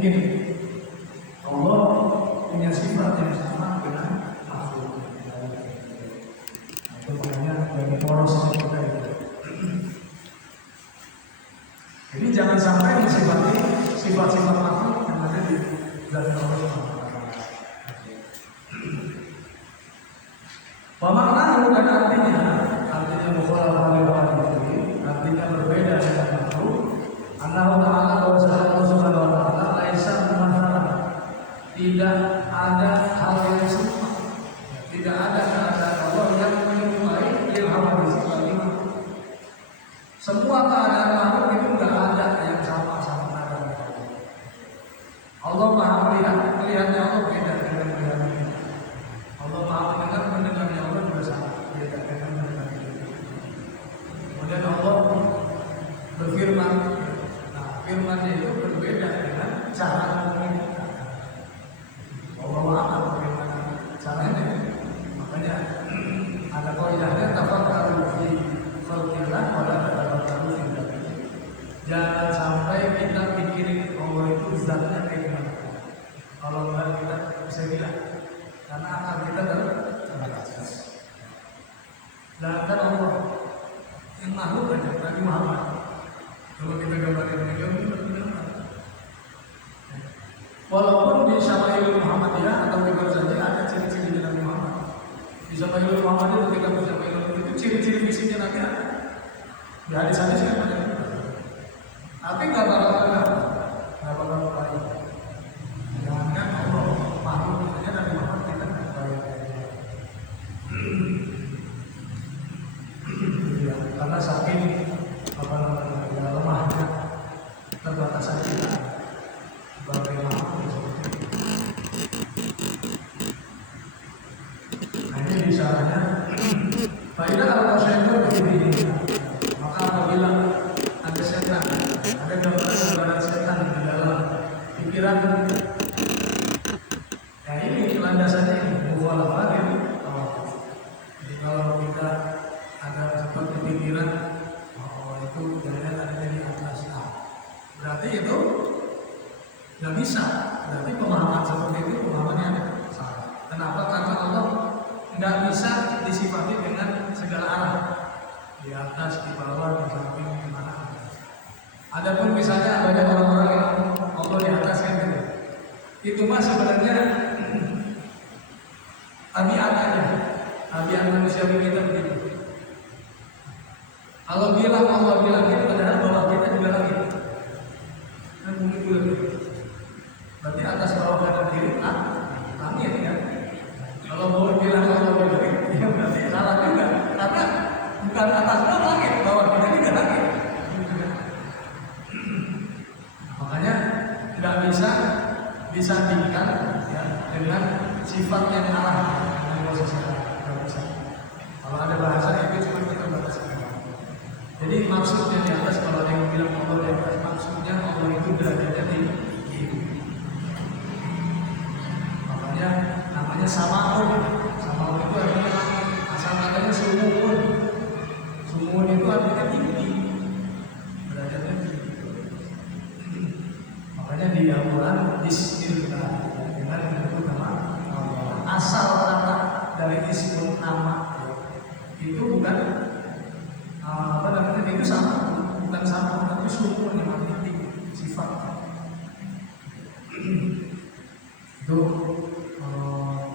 mungkin Allah punya sifat yang sama dengan makhluk. Nah, itu makanya dari porosnya kita itu. Jadi jangan sampai mensifati sifat-sifat makhluk yang ada di zat Allah. Pemaknaan dan artinya mukhalafah itu artinya berbeda dengan makhluk. Allah Ta'ala Allah Subhanahu Wa Ta'ala laisa masalah, tidak ada hal yang serupa, tidak ada keadaan Allah yang menyerupai ilham bagi makhluk. Semua keadaan makhluk itu nggak ada yang sama keadaan Allah. Allah Maha melihat, melihatnya Allah beda dengan melihatnya. Allah Maha mendengar, mendengarnya Allah juga sama beda dengan mendengarnya. Kemudian Allah berfirman, nah firman-Nya itu berbeda dengan cara menginginkan. Allah Maha bagaimana caranya. Makanya ada qaidahnya tafakkaru fi khalqillah wa la tafakkaru fi dzatihi. Jangan sampai kita pikirin Allah itu zatnya kayak gimana. Kalau enggak kita bisa bilang karena akal kita terbatas. Sedangkan Allah yang makhluk aja Nabi Muhammad. Kalau kita gambarin dengan walaupun di Syama'ilul Muhammadiyah atau begitu saja ada ciri-ciri Nabi Muhammad. Di Syama'ilul Muhammadiyah ketika baca itu ciri-ciri fisiknya Nabi ada. Di hadis-hadis kan banyak. Tapi nggak bakal baik. Jangankan Allah makhluk saja Nabi Muhammad kita nggak baik. Ya, karena saking lemahnya terbatasan kita sebagai makhluk. Nah ini misalnya faedah al-syaitan begini. Maka apabila ada setan, ada gambaran setan di dalam pikiran, nah ini landasannya ini mukhalafah ini. Jadi kalau kita ada seperti pikiran itu jangan ada di atas, berarti itu nggak bisa. Berarti pemahaman seperti itu pemahamannya salah. Kenapa? Karena Allah nggak bisa disifati dengan segala arah, di atas, di bawah, di samping, di mana. Adapun misalnya banyak orang-orang yang Allah di atas kan gitu. Itu mah sebenarnya tabiat aja, tabiat manusia kita begitu. Kalau bilang Allah bilang gitu, padahal bawah kita juga lagi. Kan mungkin juga gitu. Berarti atas bawah kanan kiri langit kan. Kalau mau bilang Allah bilang ya berarti salah juga. Karena bukan atas bawah langit, bawah kita juga langit. Makanya tidak bisa disandingkan ya, dengan sifat yang arah dengan proses tidak bisa. Kalau ada bahasa itu cuma kita batasi. Jadi maksudnya di atas, kalau ada yang bilang Allah di atas, maksudnya Allah itu derajatnya tinggi. Makanya namanya samaun. Samaun itu artinya asal katanya sumuun. Sumuun itu artinya tinggi, derajatnya tinggi. Makanya di Al-Quran Bismillah dengan menyebut nama Allah. Asal kata dari ismun nama itu bukan itu sama, bukan sama, tapi sumur yang arti sifat. Itu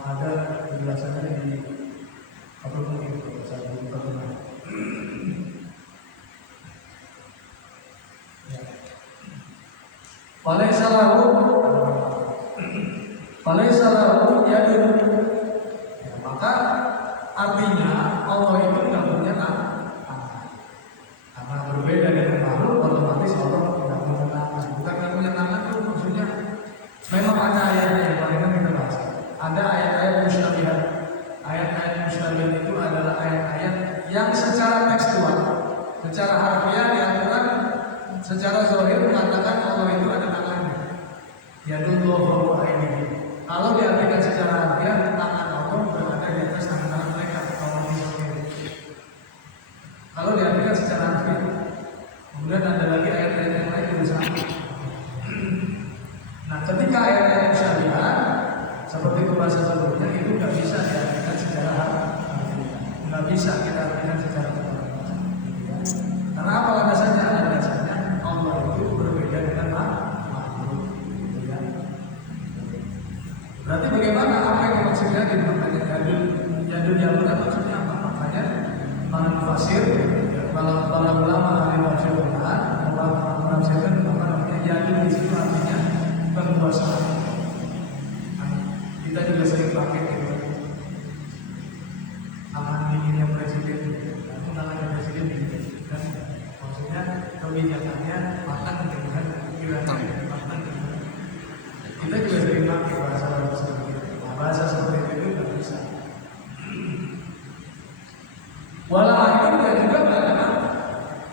ada penjelasannya di apa mungkin saya buka benar. Falaisa lahu yadun. Maka artinya Allah itu tidak punya tangan. Karena berbeda dengan makhluk, otomatis Allah tidak punya tangan. Bukan tidak punya tangan itu maksudnya memang ada ayatnya yang paling kita bahas. Ada ayat-ayat mustabihat. Ayat-ayat mustabihat itu adalah ayat-ayat yang secara tekstual, secara harfiah di Al-Quran, secara zahir mengatakan Allah itu ada tangannya. Yadullahu wa aydihi. Kalau diartikan secara harfiah, di situ artinya penguasaan. Kita juga sering pakai gitu. Tangan dinginnya presiden, tangannya presiden dingin, kan? Maksudnya kebijakannya matang gitu kan? Kira-kira matang gitu. Kita juga sering pakai bahasa seperti itu. Bahasa seperti itu nggak bisa. Walau itu juga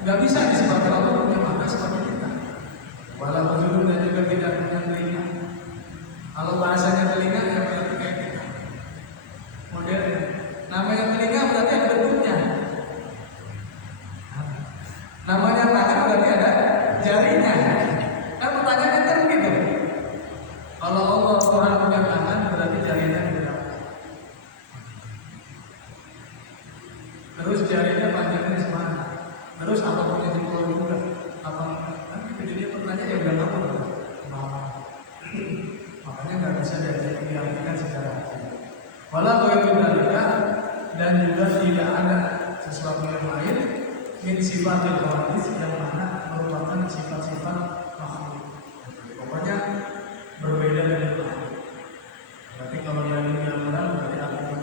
nggak bisa disebabkan Allah punya mata seperti kita. Walau uzun dan juga tidak punya telinga. Kalau bahasanya telinga ya berarti kayak kita. Modern. Namanya telinga berarti ada bentuknya. Namanya tangan berarti ada jarinya. Kan pertanyaannya kan gitu. Kalau Allah Tuhan punya tangan berarti jarinya berapa? Terus jarinya panjangnya semana? Terus apa punya jempol juga? Apa? Kan jadi pertanyaan yang udah ngawur. Makanya nggak bisa diartikan secara walau bagaimana dan juga tidak ada sesuatu yang lain min sifatil khawaris yang mana merupakan sifat-sifat makhluk. Pokoknya berbeda dari makhluk. Berarti kalau yang ini yang benar berarti ada yang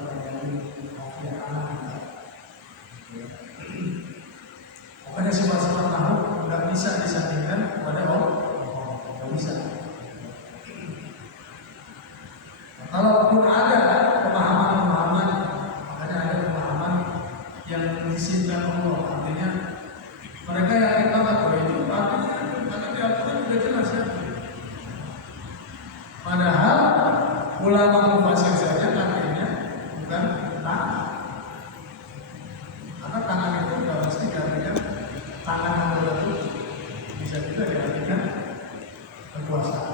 pokoknya sifat-sifat makhluk nggak bisa disandingkan kepada Allah. Nggak bisa. Kalaupun ada pemahaman-pemahaman, makanya ada pemahaman yang disingkat Allah, artinya mereka yakin banget bahwa itu artinya di Al-Quran sudah jelas ya. Padahal ulama mufasir saja artinya bukan tangan, karena tangan itu nggak mesti diartikan tangan yang berbentuk, bisa juga diartikan kekuasaan.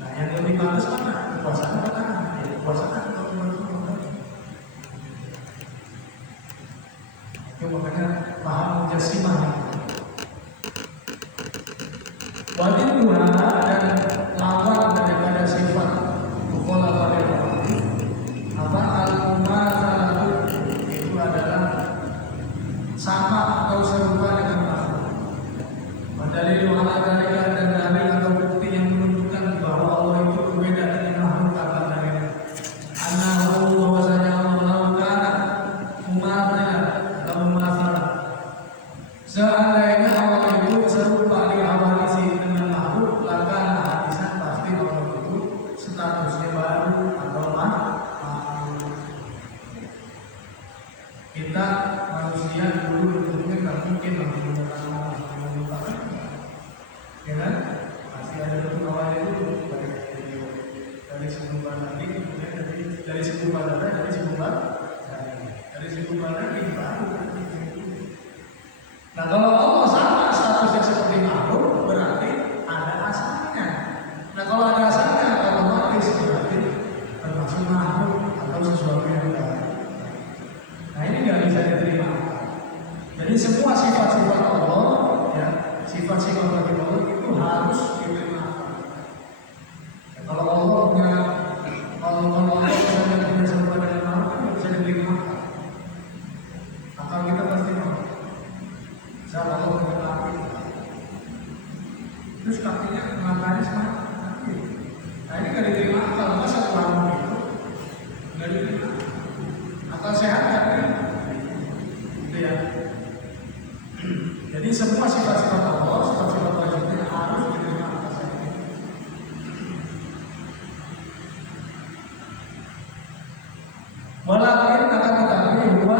Nah, yang lebih bagus mana? Kekuasaan atau tangan? Ya, kekuasaan atau kekuasaan. Itu makanya paham mujasimah. Wajib Tuhan dan lawan daripada sifat mukhalafah apa al-mumatsalah itu adalah sama atau serupa dengan makhluk. Dalil ala dalika dan dalil atau bukti yang menunjukkan bahwa Allah itu berbeda dengan makhluk apa dalilnya. Anahu bahwasanya Allah melakukan mumatsalah atau mumatsalah. Seandainya Allah itu serupa di awarisi dengan makhluk, maka hadisan pasti Allah itu statusnya baru atau makhluk. Kita manusia dulu bentuknya nggak mungkin menggunakan makhluk. Ya kan? Pasti ada bentuk awalnya dulu dari sekumpal lagi, kemudian dari sekumpal darah, dari sekumpal lagi baru. Nah kalau Allah sama statusnya seperti makhluk berarti ada asalnya. Nah kalau ada asalnya otomatis berarti termasuk makhluk atau sesuatu yang baru. Nah ini nggak bisa diterima. Jadi semua sifat-sifat Allah, ya sifat-sifat bagi Allah itu harus diterima. Ya, kalau Allah punya, kalau Allah saja punya serupa dengan makhluk nggak bisa diterima. Akal kita pasti mau. Misal Allah punya kaki, terus kakinya matanya sama kaki. Nah ini nggak diterima akal. Masa Tuhan itu nggak diterima. Akal sehat nggak diterima. Gitu ya. Jadi semua sifat-sifat Allah, sifat-sifat wajibnya harus diterima atas ini. Walaupun akan tetapi bahwa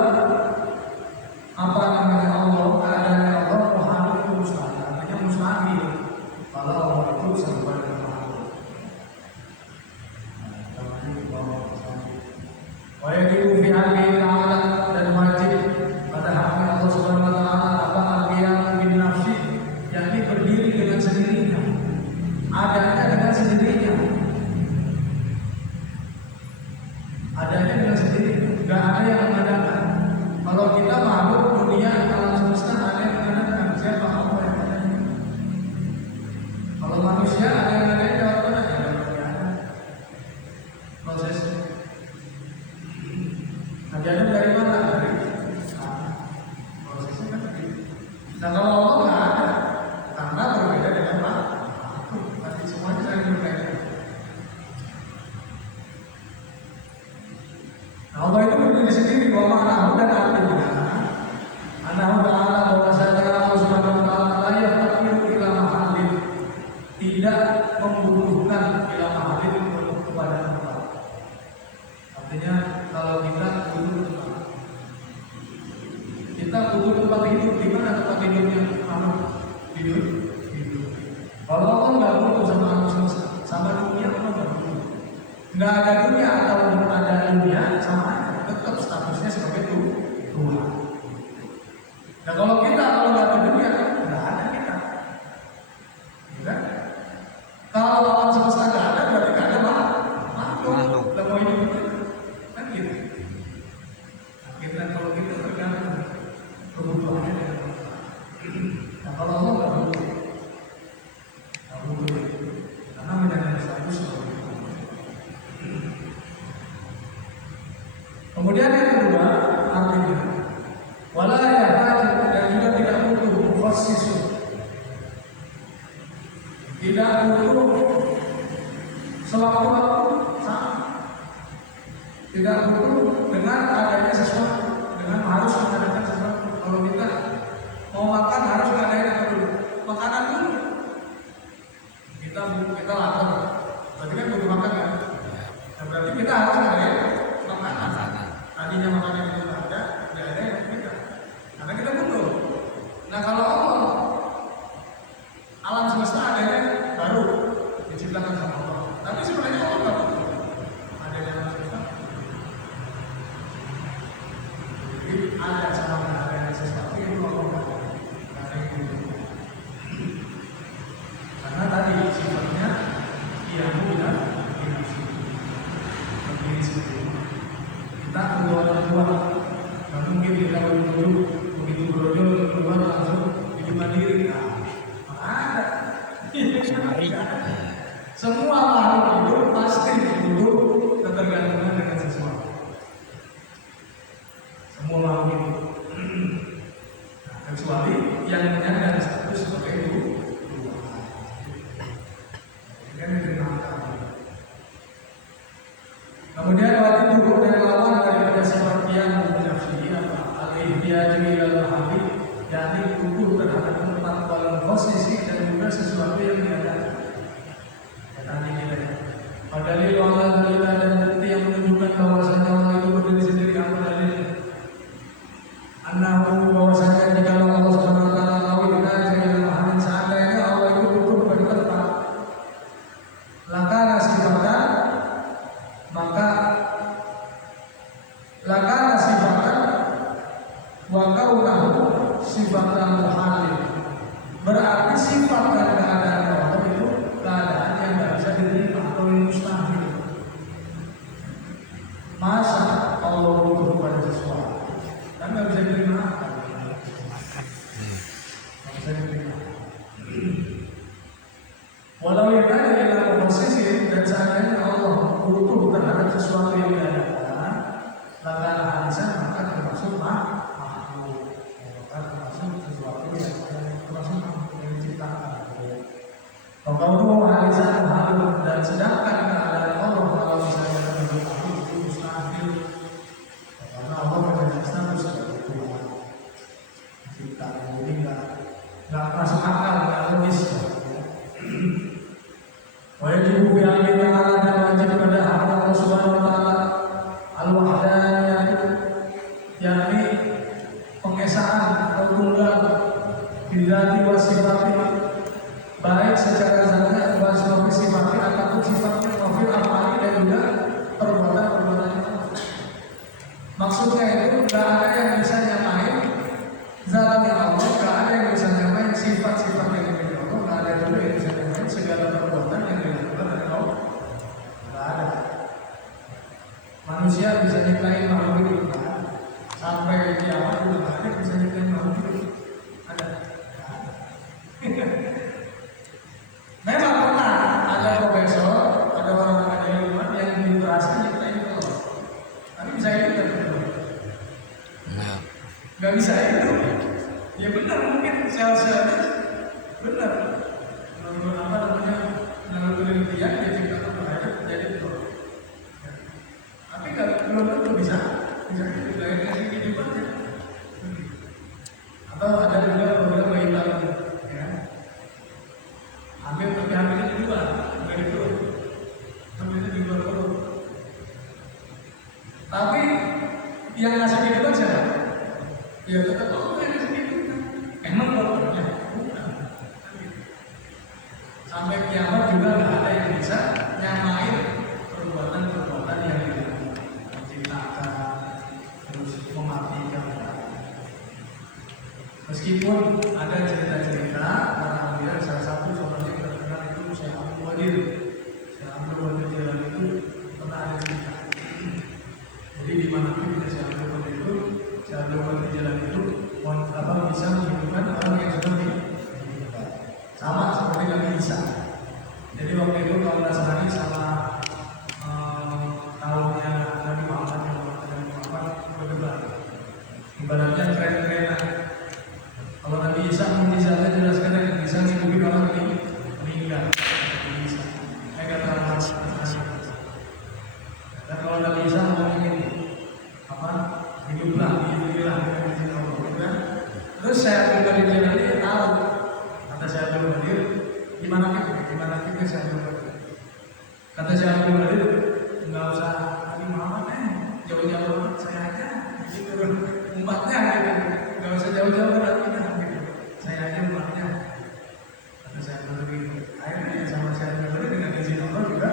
apa namanya Allah, keadaannya Allah, Tuhan itu mustahil. Artinya mustahil kalau Allah itu serupa dengan makhluk. Wa yajibu fi haqqihi ta'ala dan wajib pada haknya Allah Subhanahu wa taala apa al-qiyam bin nafsi, yakni berdiri dengan sendirinya. Adanya dengan sendirinya. Adanya dengan sendirinya. Enggak ada yang mengadakan. Kalau kita makhluk dunia alam semesta ada yang mengadakan. Siapa Allah yang adanya? Kalau manusia ada yang adanya jawabannya ya proses. Nah, jadi dari mana? Dari prosesnya kan begitu. Nah kalau Allah nggak ada, karena berbeda tidak membutuhkan bila mahalin untuk kepada tempat. Artinya kalau kita butuh tempat, kita butuh tempat hidup. Di mana tempat hidup yang aman? Hidup. Kalau Allah nggak butuh sama alam semesta, sama dunia Allah nggak butuh. Nggak ada dunia atau ada dunia sama aja, tetap statusnya sebagai Tuhan. Nah kalau nggak ada dunia, nggak ada kita. Ya? Kalau alam semesta nggak ada, berarti nggak ada makhluk. Kita mau hidup kan gitu. Akhirnya kalau kita tergantung kebutuhannya dengan Allah. Nah kalau Allah nggak butuh, karena menjadi status sebagai Tuhan. Kemudian yang kedua, artinya wala yahtaju, dan juga tidak butuh mufassisun, tidak butuh sewaktu-waktu sama, tidak butuh dengan adanya sesuatu, dengan harus mengadakan sesuatu. Kalau kita mau makan harus ngadain apa dulu? Makanan dulu. Kita lapar, berarti kan butuh makan kan? Nah, berarti kita harus ngadain makanan. Tadinya makanan itu nggak ada yang kita. Karena kita butuh. Nah kalau Allah, alam semesta adanya baru diciptakan sama Allah. Tapi sebenarnya Allah nggak butuh adanya alam semesta. Jadi ada sama adanya sesuatu itu Allah nggak ada. Karena itu. Karena tadi sifatnya yang mudah berdiri sendiri. Kita kedua orang tua, nggak mungkin kita begitu berojol keluar langsung hidup mandiri. Ada. Semua makhluk hidup pasti butuh ketergantungan dengan sesuatu. Semua makhluk hidup. Nah, kecuali yang menyandang status sebagai itu. Kemudian waktu itu dari lawan daripada sifat yang menafsiri apa al-ihtiyaju ilal mahabib, yakni butuh terhadap tempat wal posisi dan juga sesuatu yang diadakan. Ya tadi kita ya. Padahal Allah dalil dan bukti yang menunjukkan bahwasanya Allah itu berdiri sendiri apa dalilnya? Annahu bahwasanya jika Allah Subhanahu wa taala awilna ilal mahabib, seandainya Allah itu butuh kepada tempat, lakana sifatkan, maka lakana sifatan wa kaunahu sifatan muhalil, berarti sifat dan keadaan Allah itu keadaan yang tidak bisa diterima atau yang mustahil. Masa Allah butuh kepada sesuatu kan nggak bisa diterima, nggak bisa diterima. Walau yang ada di dalam posisi dan seandainya Allah butuh terhadap sesuatu yang diadakan, lakana hadisan, maka termasuk makhluk, maka termasuk sesuatu yang termasuk makhluk yang diciptakan. Kalau itu hadisan makhluk, dan sedangkan keadaan Allah kalau misalnya menjadi makhluk itu mustahil, karena Allah menjadi status sebagai Tuhan diciptakan, jadi nggak masuk akal, nggak logis. Wajib bi'amri ta'ala, dan wajib pada Allah Subhanahu wa ta'ala al-wahdaniyah, yakni pengesaan atau tunggal bidzati wa sifatih, baik secara zatnya wa sifatih ataupun sifatnya wa fil af'ali, dan juga perbuatan-perbuatan. Maksudnya itu tidak ada yang bisa nyamain zatnya Allah, tidak ada yang bisa nyamain sifat-sifat yang dimiliki Allah, tidak ada juga yang bisa nyamain segala perbuatan yang dilakukan oleh Allah. Tidak ada. Manusia bisa nyiptain makhluk hidup, sampai kiamat juga tidak ada bisa nyiptain makhluk hidup. Ada? Memang pernah ada profesor, ada orang-orang ilmuwan yang berhasil nyiptain Allah, tapi bisa hidup kan? Nggak bisa hidup. Ya benar, mungkin sel-selnya benar. Menurut apa namanya, menurut penelitian dia ciptakan berhayat jadi itu. Tapi kalau belum tentu bisa hidup dari kehidupannya. Atau ada juga program bayi tabung, ya. Hamil tapi hamilnya Yang ngasih kehidupan siapa? Ya tetap Allah yang ngasih kehidupan. Emang dokternya? Bukan. Sampai kiamat juga nggak ada yang bisa nyamain perbuatan-perbuatan yang dilakukan, menciptakan, terus mematikan. Meskipun ada cerita-cerita orang bilang salah satu contohnya kita kenal itu Syekh Abdul Qadir. Syekh Abdul Qadir Jalan itu pernah ada cerita. Jadi di mana pun kita Syekh Abdul Qadir itu, Syekh Abdul Qadir Jalan itu bisa menghidupkan orang yang sudah meninggal. Sama seperti Nabi Isa. Jadi waktu itu kaum Nasrani sama tahunnya Nabi Muhammad yang Nabi Muhammad berdebat. Ibaratnya keren-kerenan. Kalau Nabi Isa mujizatnya jelaskan yang bisa menghidupkan orang ini meninggal. Nabi Isa. Kata Muhammad. Dan kalau Nabi Isa mau ingin hiduplah. Terus saya pribadi dia tahu. Kata saya pribadi, gimana kita saya pribadi. Kata saya pribadi, nggak usah Nabi Muhammad jauh-jauh saya aja. Gitu umatnya gitu. Nggak usah jauh-jauh berarti gitu. Saya aja umatnya. Kata saya pribadi. Akhirnya sama saya pribadi dengan izin Allah juga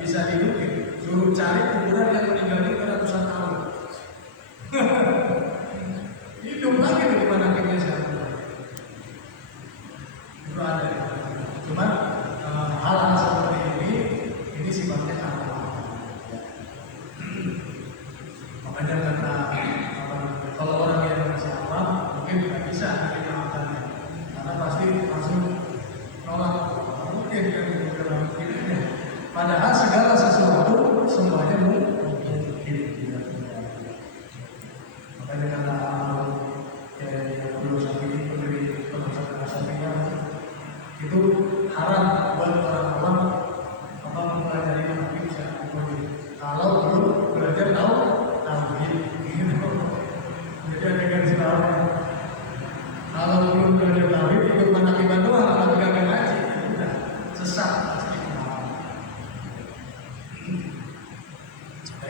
bisa hidupin. Suruh cari kuburan yang meninggal itu ratusan tahun. Hidup lagi di mana kita siapa? Itu ada. Cuma hal-hal seperti ini sifatnya karma. Makanya kata kalau orang yang siapa mungkin tidak bisa dimaafkannya, karena pasti langsung nolak. Mungkin yang begini. Padahal segala sesuatu semuanya mungkin. Makanya kata itu haram buat orang awam mempelajari tauhid kalau belum belajar tauhid gitu. Jadi ada garis bawah. Kalau belum belajar tauhid itu menakibat doang, kalau tidak ngaji udah sesat pasti.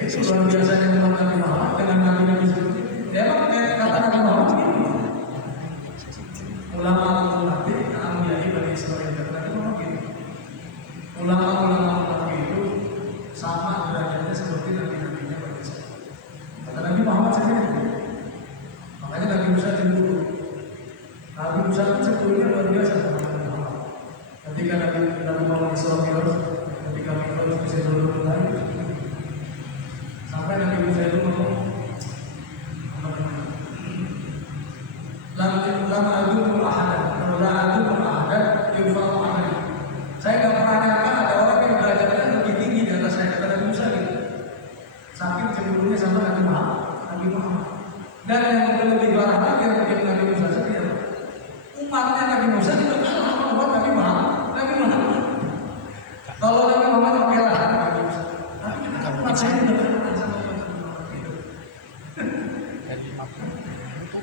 Itu luar biasanya Nabi Muhammad dengan Nabi Muhammad. Dia kata Nabi Muhammad begini. Ulama ulama itu sama derajatnya seperti nabi-nabinya manusia. Kata Nabi Muhammad sendiri. Makanya Nabi Musa cemburu. Nabi Musa itu cemburunya luar biasa sama Nabi Muhammad. Ketika Nabi Muhammad Isra Mi'raj, ketika Mi'raj bisa dulu lagi, sampai Nabi Musa itu ngomong, lama adul ahadan, la adul ahadan, yufal ahadan. Saya nggak pernah nyangka ada orang yang derajatnya lebih tinggi di atas saya, kata Nabi Musa gitu. Saking cemburunya sama Nabi Muhammad. Dan yang lebih parah lagi yang bikin Nabi Musa sendiri, umatnya Nabi Musa juga kalah sama umat Nabi Muhammad. Kalau Nabi Muhammad oke lah Nabi Musa, tapi kita umat saya juga kalah sama umat Nabi Muhammad gitu.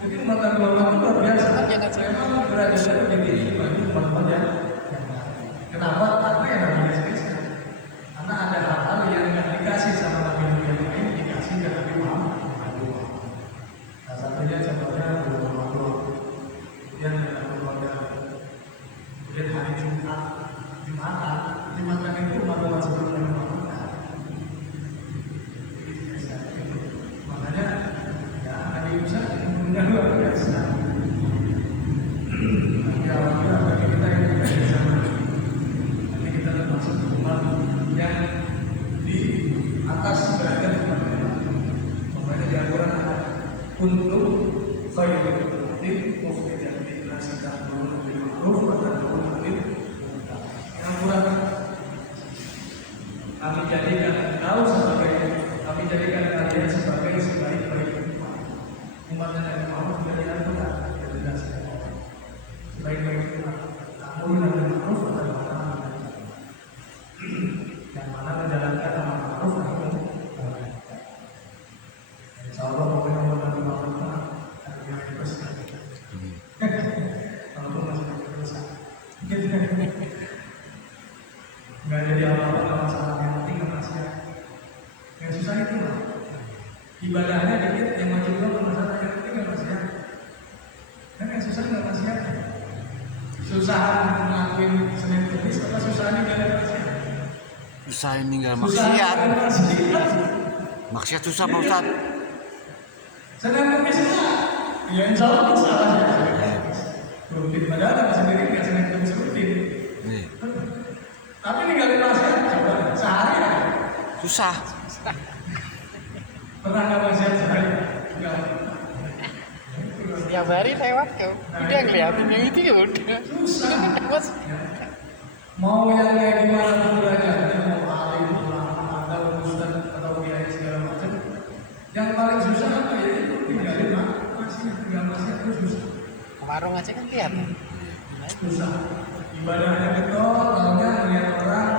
Jadi umat Nabi Muhammad itu luar biasa. Memang derajatnya lebih tinggi dibanding umat-umat yang kenapa? Karena yang namanya spesial. Karena ada hal-hal yang nggak dikasih sama nabi-nabi yang lain, dikasih ke Nabi Muhammad. Salah satunya contohnya Muhammad. Kemudian ada keluarga. Kemudian hari Jumatan itu umat sebelum Nabi Muhammad. Makanya ya Nabi Musa punya luar biasa. Ya alhamdulillah bagi kita yang tidak bisa termasuk umat yang di atas derajat umat lain. Makanya di Al-Quran ada untuk khairul ummati mukhrijatan lin-nas ta'muruna bil ma'ruf wa tanhauna 'anil munkar. Al-Quran kami jadikan kalian sebagai sebaik-baik umat. Umat yang Nabi Muhammad sudah dilakukan, jelas. Sebaik-baik umat, ta'muruna bil ma'ruf wa tanhauna 'anil munkar. Yang mana menjalankan amar ma'ruf nahi munkar. Insyaallah pokoknya Nabi Muhammad ada terus. Walaupun masih terus. Enggak jadi apa-apa, enggak masalah, yang penting manusia. Yang susah itu lah. ibadahnya dikit, yang wajib doang masalah yang penting nggak masih ada. Kan yang susah nggak masih ada. Susahan ngelakuin Senin Kemis apa susahnya nggak masih? Susah ninggal maksiat. Maksiat susah Pak Ustad. Senin Kemis lah. Ya insya Allah bisa lah. Rutin padahal ada sendiri nggak Senin Kemis rutin. Tapi ninggalin maksiat coba sehari ya. Susah. Pernah nggak maksiat sehari? Enggak. Setiap hari lewat kau, udah ngeliatin yang itu ya udah. Susah. Bos. Mau yang kayak gimana pun belajarnya, mau alim, ulama, atau ustaz, atau kiai segala macam. Yang paling susah apa ya? Itu tinggalin masih tinggal masih itu susah. Warung aja kan kelihatan. Susah. Ibadahnya betul, tahunya melihat orang,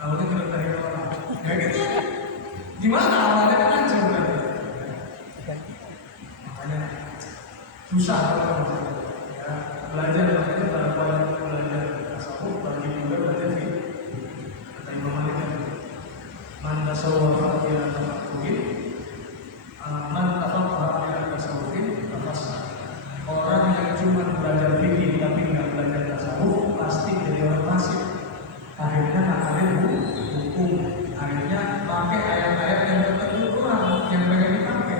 tahunya dari orang. Kayak gitu. Gimana awalnya kan hancur kan? Makanya susah kalau ya, belajar makanya banyak belajar tasawuf bagi juga belajar di kata Imam Malik kan man tasawwafa ila tafaqquhin man tafaqqa ila tasawufin tafassa. Orang yang cuma belajar fikih tapi nggak belajar tasawuf pasti jadi orang fasik. Akhirnya ngakalin hukum, akhirnya pakai ayat-ayat yang tertentu doang yang pengen dipakai.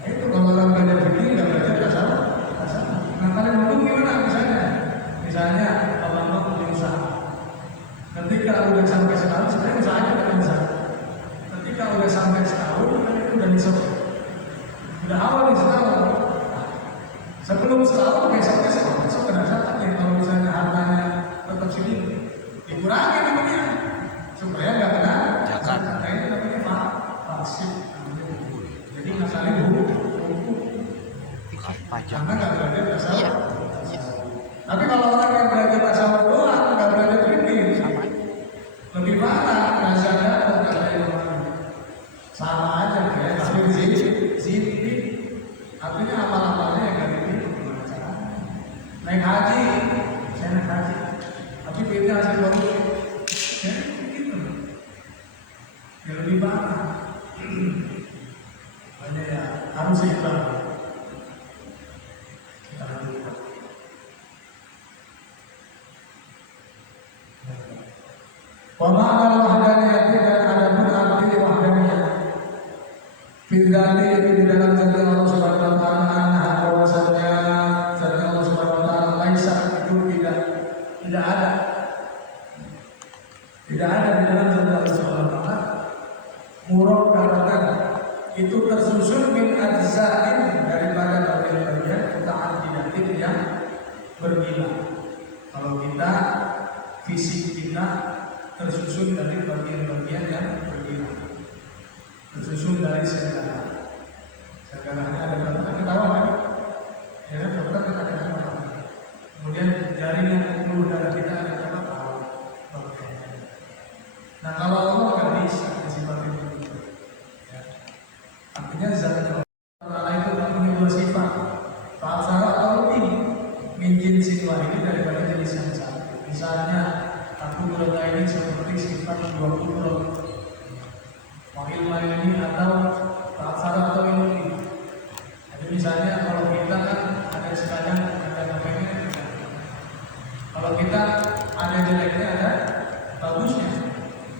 Nah, itu kalau orang belajar fikih nggak belajar tasawuf. Nah kalian hukum gimana misalnya? Misalnya Bapak punya usaha. Ketika udah sampai setahun, sebenarnya usahanya udah bisa. Ketika udah sampai setahun, kan itu udah disebut. Udah awal di setahun. Sebelum setahun besoknya besok kena catat nih kalau misalnya harganya tetap segini, dikurangi namanya supaya nggak kena Zakat. Nah itu namanya fasik. Jadi masalahnya hukum. Pajak. Karena nggak belajar tasawuf. Iya. Tapi kalau orang yang belajar tasawuf doang nggak belajar fikih, lebih parah. Rasanya kata Imam Malik sama aja kayak tapi di sini artinya amal-amalnya yang nggak dipilih gimana caranya? Naik haji, saya naik haji, tapi duitnya hasil korupsi, ya begitu. Ya lebih parah. Banyak ya harus seimbang. Wamaal wahdaniyati dan adapun arti wahdaniyah Fidzati itu di dalam zat Allah Subhanahu wa taala anna bahwasanya zat Allah Subhanahu wa taala laisa itu tidak ada. Tidak ada di dalam zat Allah Subhanahu wa taala murakkabatan itu tersusun min ajza'in daripada bagian-bagian muta'addidatin yang berbeda. Kalau kita fisik kita tersusun dari bagian-bagian yang berbeda, tersusun dari segala. Segalanya ada berapa? Ketawa kan? Ya kan? Dokter kita ada berapa? Kemudian jaring yang keluar darah kita ada berapa? Oke. Nah kalau Allah nggak bisa sifat itu, ya. Artinya zat Allah itu punya dua sifat. Fa'asara atau lebih min jinsin wahid daripada jenis yang satu. Misalnya aku berkata ini seperti sifat dua kubro wakil ini atau taksara atau ini. Jadi misalnya kalau kita kan ada sekadang ada namanya, kalau kita ada jeleknya ada bagusnya.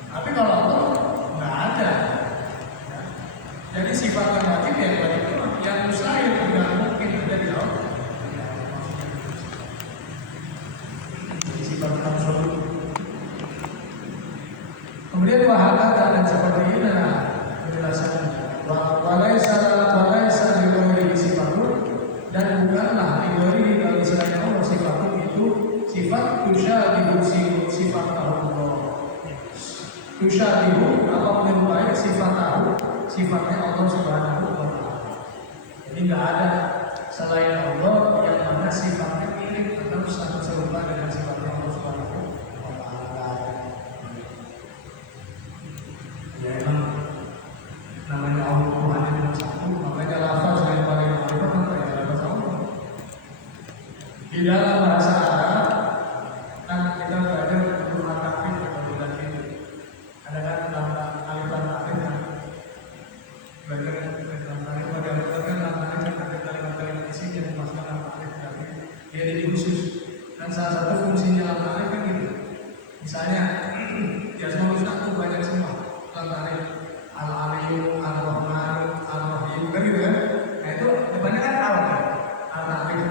Tapi kalau Allah nggak ada. Jadi sifat yang wajib ya wajib itu yang mustahil tidak mungkin ada di Allah. Sifat absolut. Kemudian wahada dan seperti ini penjelasannya. Walaisa digori sifatun dan bukanlah digori dari selain Allah sifatun itu sifat tusyadihu sifat Allah. Tusyadihu atau menyerupai sifat tahu sifatnya Allah Subhanahu wa taala. Jadi nggak ada selain Allah yang mana sifatnya mirip atau sangat serupa dengan sifatnya Allah Subhanahu wa taala. Ya emang namanya Allah Tuhan yang satu, makanya lafaz yang paling ma'rifat apa ya lafaz Allah. Di dalam bahasa Arab kan kita belajar huruf takrif atau bulan itu. Ada kan lambang alif lam takrif kan. fungsinya al-ta'rif kan gitu. Misalnya di Asmaul Husna itu banyak semua al-ta'rif, al-alim, al-rahman, al-rahim kan gitu kan. Nah itu depannya kan al-ta'rif.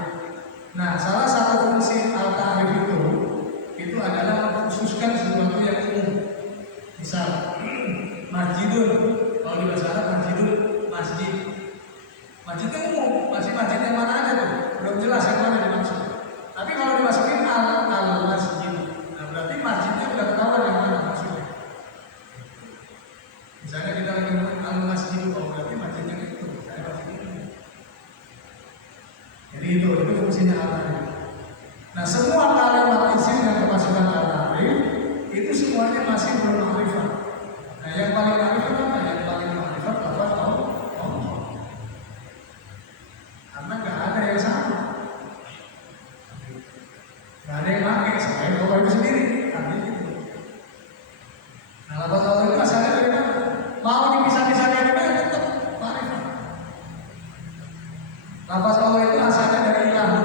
Nah salah satu fungsi al-ta'rif itu adalah mengkhususkan sesuatu yang umum. Misal masjidun, kalau di bahasa Arab masjidun, masjid. Masjidnya umum, masjid yang mana aja tuh, belum jelas yang mana dimaksud. Tapi kalau dimasukin al-masjid, nah berarti masjidnya udah ketahuan yang mana maksudnya. Misalnya kita lagi ngomong al-masjid, oh berarti masjidnya itu, saya masjid itu. Jadi itu fungsinya al-ta'rif. Nah semua kalimat isim yang kemasukan al-ta'rif itu semuanya masih belum ma'rifat. Nah yang paling ma'rifat apa? Yang paling ma'rifat apa? Allah. Karena nggak ada yang sama. Nggak ada yang pakai selain Allah itu sendiri. Artinya gitu. Nah lafaz Allah itu asalnya dari mana? Mau dipisah-pisahkan juga tetap ma'rifat. Lafaz Allah itu asalnya dari ilahu.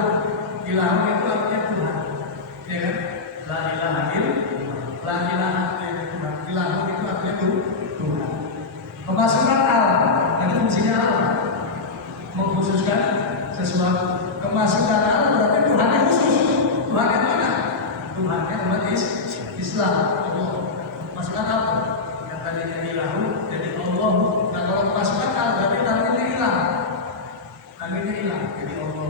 Ilahu itu artinya Tuhan. Ya kan? La ilaha illallah. La ilaha illallah. Ilahu itu artinya Tuhan. Kemasukan al, nanti fungsinya apa? Mengkhususkan sesuatu. Kemasukan al berarti Tuhan yang khusus. Tuhan yang mana? Tuhan yang umat Islam. Allah. Kemasukan apa? Yang tadinya ilahu jadi Allah. Nah kalau kemasukan al berarti tadinya ilah. Tadinya ilah jadi Allah.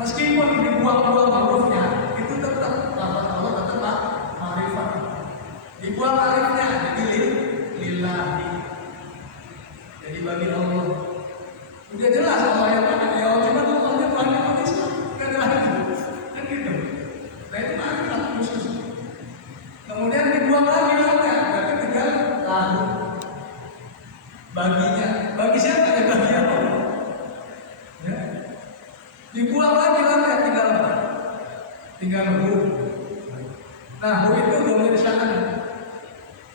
Meskipun dibuang-buang hurufnya, itu tetap lafaz Allah tetap ma'rifat. Dibuang alifnya, jadi lillahi. Jadi bagi Allah. Udah jelas Allah yang mana? Ya cuma Allahnya Tuhan yang Islam. Kan ada lagi. Kan gitu. Nah itu ma'rifat khusus. Kemudian dibuang lagi lahnya, berarti tinggal lahu. Baginya, bagi siapa ya? Bagi Allah. Ya. Dibuang lagi lahnya, tinggal apa? Tinggal hu. Nah hu itu domir sya'an.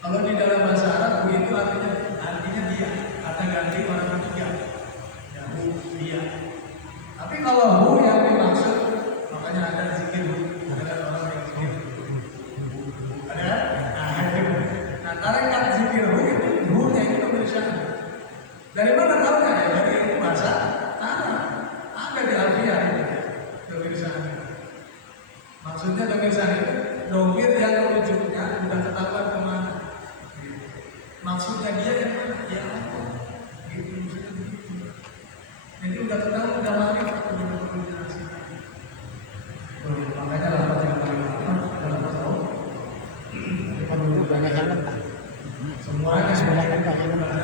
Kalau di dalam bahasa Arab hu itu artinya dia, kata ganti orang ketiga. Ya hu dia. Tapi kalau hu yang dimaksud, makanya ada zikir hu, ada orang yang zikir. Ada? Nah tarekat zikir hu itu hu-nya itu domir sya'an. Dari mana tahu ya? Dari ilmu bahasa Arab. Ada di Alfiah itu domir sya'an. Maksudnya domir sya'an itu domir yang merujuknya sudah ketahuan kemana. Maksudnya dia yang mana? Ya Allah. Gitu maksudnya begitu. Jadi udah ketahuan, udah ma'rifat, udah berkoordinasi. Makanya lafaz yang paling ma'rifat adalah lafaz Allah. Kan dulu banyak yang mentah. Semuanya Semuanya kan banyak yang mentah.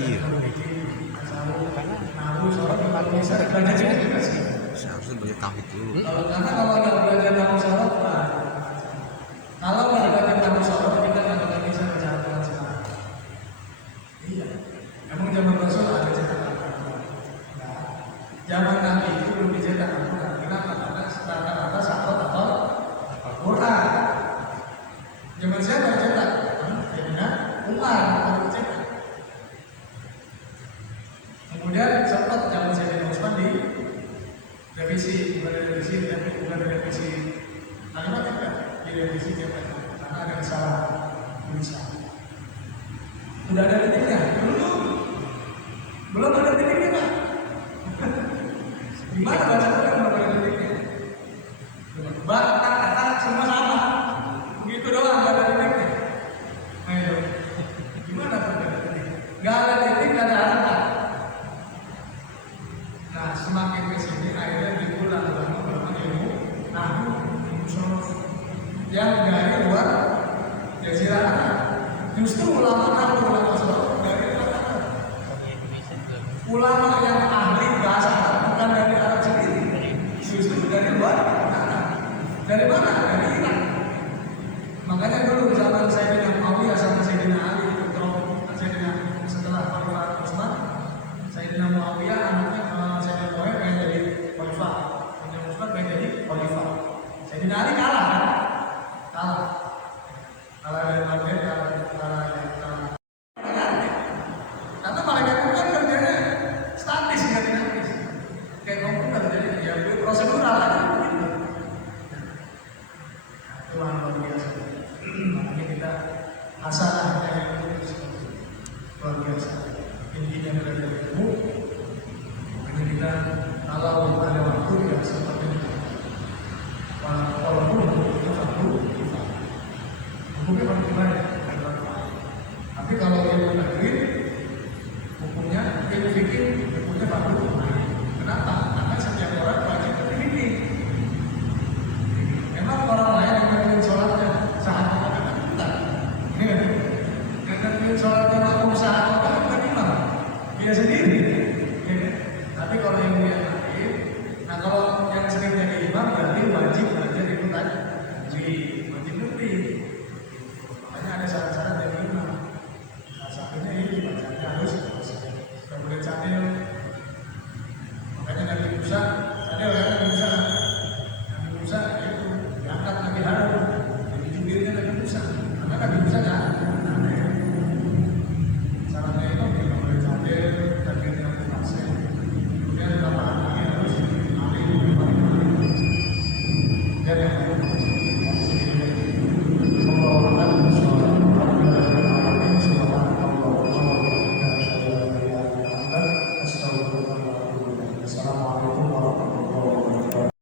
Iya. Karena Nahu, sholat, iman, bisa belajar juga sih. Seharusnya belajar tauhid dulu. Karena kalau nggak belajar nahu sholat, kalau nggak belajar nahu sholat, kita nggak bakal bisa baca Al-Quran sekarang. Iya. Emang zaman Rasul ada cetakan Al-Quran? Nah, zaman Nabi itu belum dicetak Al-Quran. Kenapa? Karena rata-rata sahabat hafal Al-Quran. Zaman siapa yang cetak? Sayyidina Umar baru dicetak. Kemudian sempat zaman Sayyidina Utsman di revisi, bukan revisi kalimat itu kan, di revisi cetak karena ada kesalahan tulisan. Udah ada titiknya? Belum ada titiknya Pak. Gimana baca Quran belum ada titiknya? Kata semua sama, begitu doang nggak ada titiknya. Ayo, gimana tuh nggak ada titik? Nggak ada titik, nggak ada harapan. Nah, semakin kesini akhirnya diulang ilmu nahu, ilmu sorof yang dari luar Jazirah Arab. Justru ulama nahu, ulama sorof dari luar Arab. Ulama yang ahli bahasa Arab bukan dari Arab sendiri, justru dari luar Arab. Dari mana? Dari Irak. Makanya dulu zaman Sayyidina Muawiyah sama Sayyidina Ali setelah Khalifah Utsman, Sayyidina Muawiyah anaknya Sayyidina Muawiyah pengen jadi khalifah, Sayyidina Utsman pengen jadi khalifah. Sayyidina Ali kalah kan? Kalah dari Madrid